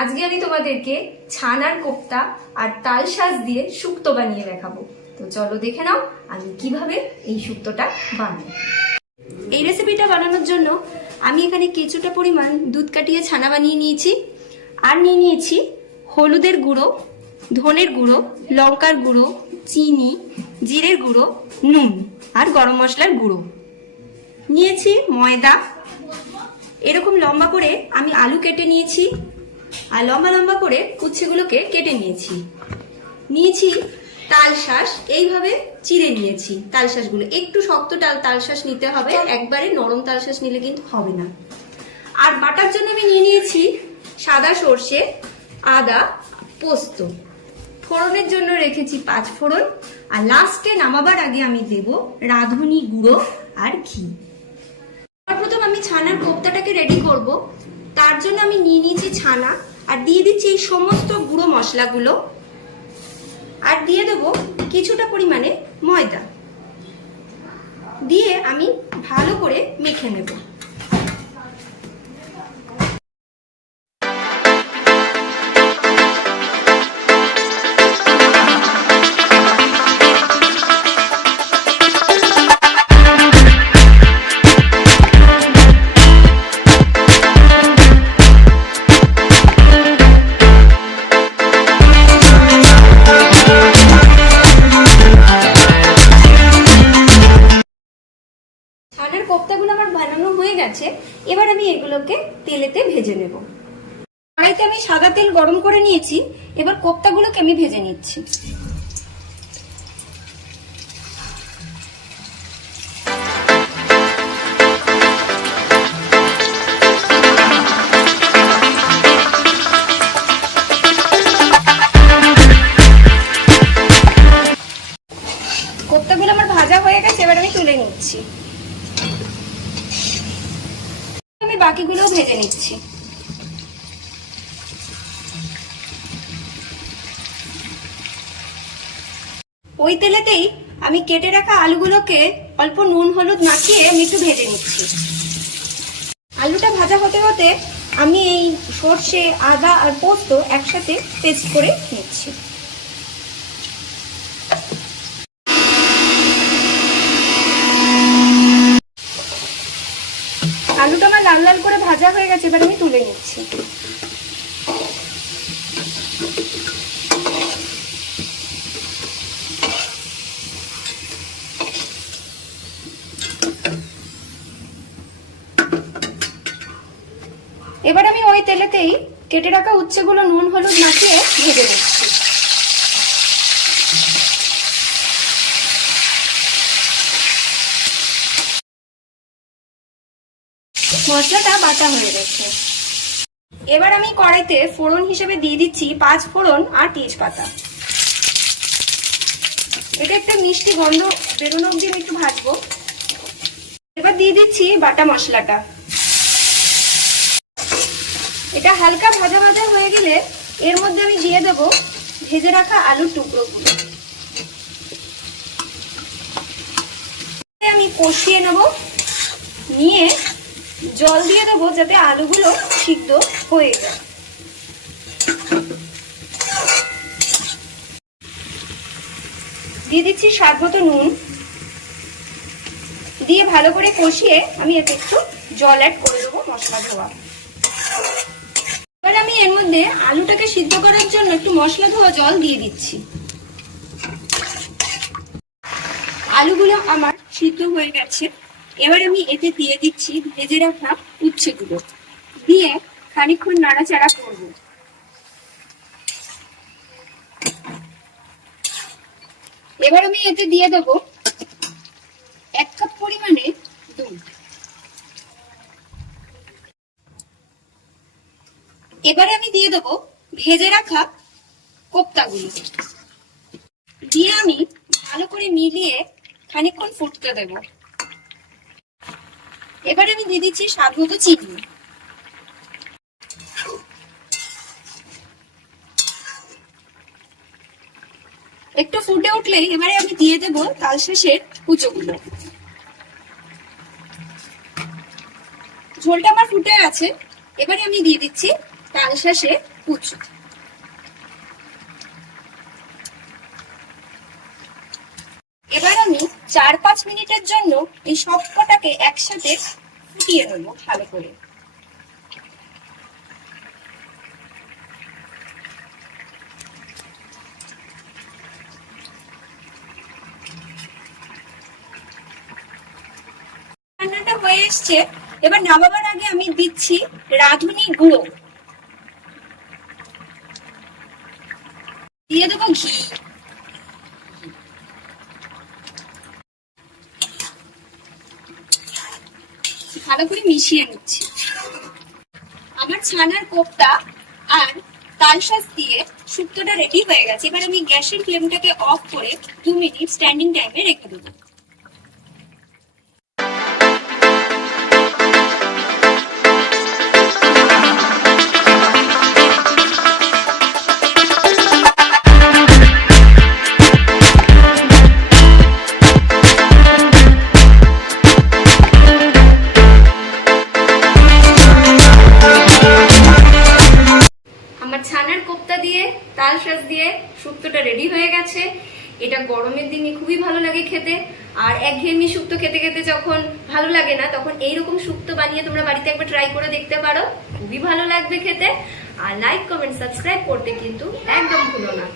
আজকে আমি তোমাদেরকে ছানার কোপ্তা আর তাল শাঁস দিয়ে শুক্তো বানিয়ে দেখাবো। তো চলো দেখে নাও আমি কিভাবে এই শুক্তোটা বানাই। এই রেসিপিটা বানানোর জন্য আমি এখানে কিছুটা পরিমাণ দুধ কাটিয়ে ছানা বানিয়ে নিয়েছি, আর নিয়ে নিয়েছি হলুদের গুঁড়ো, ধনের গুঁড়ো, লঙ্কার গুঁড়ো, চিনি, জিরের গুঁড়ো, নুন আর গরম মশলার গুঁড়ো। নিয়েছি ময়দা, এরকম লম্বা করে আমি আলু কেটে নিয়েছি, আর লম্বা লম্বা করে উচ্ছেগুলোকে কেটে নিয়েছি। নিয়েছি তাল শাঁস, এইভাবে চিড়ে নিয়েছি। তাল শাঁসগুলো একটু শক্ত তাল শাঁস নিতে হবে, একবারে নরম তাল শাঁস নিলে কিন্তু হবে না। আর বাটার জন্য আমি নিয়ে নিয়েছি সাদা সর্ষে, আদা, পোস্ত। ফোড়নের জন্য রেখেছি 5 ফোড়ন, আর লাস্টে নামাবার আগে আমি দেব রাঁধুনি গুঁড়ো আর ঘি। প্রথম আমি ছানার কোপ্তাটাকে রেডি করব। তার জন্য আমি নিয়ে নিয়েছি ছানা, আর দিয়ে দিচ্ছি এই সমস্ত গুঁড়ো মশলাগুলো, আর দিয়ে দেবো কিছুটা পরিমাণে ময়দা, দিয়ে আমি ভালো করে মেখে নেব। ছানার কোপ্তাগুলো আমার বানানো হয়ে গেছে, এবার আমি এগুলোকে তেলেতে ভেজে নেব। কড়াইতে আমি সাদা তেল গরম করে নিয়েছি, এবার কোপ্তাগুলোকে আমি ভেজে নিচ্ছি। কোপ্তাগুলো আমার ভাজা হয়ে গেছে, এবার আমি তুলে নিচ্ছি। আমি বাকিগুলোও ভেজে নিচ্ছি। ওই তেলেতেই আমি কেটে রাখা আলুগুলোকে অল্প নুন হলুদ মাখিয়ে আমি একটু ভেজে নিচ্ছি। আলুটা ভাজা হতে হতে আমি এই সর্ষে, আদা আর পোস্ত একসাথে পেস্ট করে নিচ্ছি। আলুটা আমার লাল লাল করে ভাজা হয়ে গেছে, এবার আমি তুলে নিচ্ছি। এবার আমি ওই তেলেতেই কেটে রাখা উচ্ছেগুলো নুন হলুদ মাখিয়ে ভেজে নিচ্ছি। মশলাটা বাটা হয়ে গেছে। এবার আমি কড়াইতে ফোড়ন হিসেবে দিয়ে দিচ্ছি 5 ফোড়ন আর তেজপাতা। এটা একটা মিষ্টি গন্ধ বেরোনো অবধি আমি একটু ভাজবো। এবার দিয়ে দিচ্ছি বাটা মশলাটা। এটা হালকা ভাজা ভাজা হয়ে গেলে এর মধ্যে আমি দিয়ে দেব ভেজে রাখা আলুর টুকরোগুলো। আমি কষিয়ে নেব, নিয়ে জল দিয়ে দেবো যাতে আলুগুলো সিদ্ধ হয়ে যায়। দিয়ে দিচ্ছি স্বাদ মতো নুন, দিয়ে ভালো করে কষিয়ে আমি এতে একটু জল অ্যাড করে দেবো মশলা ধোয়া। এবার আমি এর মধ্যে আলুটাকে সিদ্ধ করার জন্য একটু মশলা ধোয়া জল দিয়ে দিচ্ছি। আলুগুলো আমার সিদ্ধ হয়ে গেছে, এবার আমি এতে দিয়ে দিচ্ছি ভেজে রাখা উচ্ছেগুলো, দিয়ে খানিকক্ষণ নাড়াচাড়া করব। এবার আমি এতে দিয়ে দেবো 1 কাপ পরিমাণে দুধ। এবারে আমি দিয়ে দেবো ভেজে রাখা কোপ্তাগুলো, দিয়ে আমি ভালো করে মিলিয়ে খানিকক্ষণ ফুটতে দেব। এবারে আমি দিয়ে দিচ্ছি স্বাদ মতো চিনি। একটু ফুটে উঠলে এবারে আমি দিয়ে দেবো তাল শাঁসের কুচোগুলো। ঝোলটা আমার ফুটে আছে, এবারে আমি দিয়ে দিচ্ছি তালশাঁসে কুচো। এবার আমি 4-5 মিনিটের জন্য এই সবকটাকে একসাথে ফুটিয়ে নেবো ভালো করে। রান্নাটা হয়ে এসছে। এবার নামাবার আগে আমি দিচ্ছি রাঁধুনি গুঁড়ো, দিয়ে দেবো ঘি। ভালো করে মিশিয়ে নিচ্ছি। আমার ছানার কোপ্তা আর তালশাঁস দিয়ে শুক্তোটা রেডি হয়ে গেছে। এবার আমি গ্যাসের ফ্লেমটাকে অফ করে 2 মিনিট স্ট্যান্ডিং টাইমে রেখে দেবো। ছানার কোপ্তা দিয়ে তালশাঁস দিয়ে শুক্তোটা রেডি হয়ে গেছে। এটা গরমের দিনে খুবই ভালো লাগে খেতে। আর একঘেয়েমি শুক্তো খেতে খেতে যখন ভালো লাগে না, তখন এইরকম শুক্তো বানিয়ে তোমরা বাড়িতে একবার ট্রাই করে দেখতে পারো, খুবই ভালো লাগবে খেতে। আর লাইক, কমেন্ট, সাবস্ক্রাইব করতে কিন্তু একদম ভুলো না।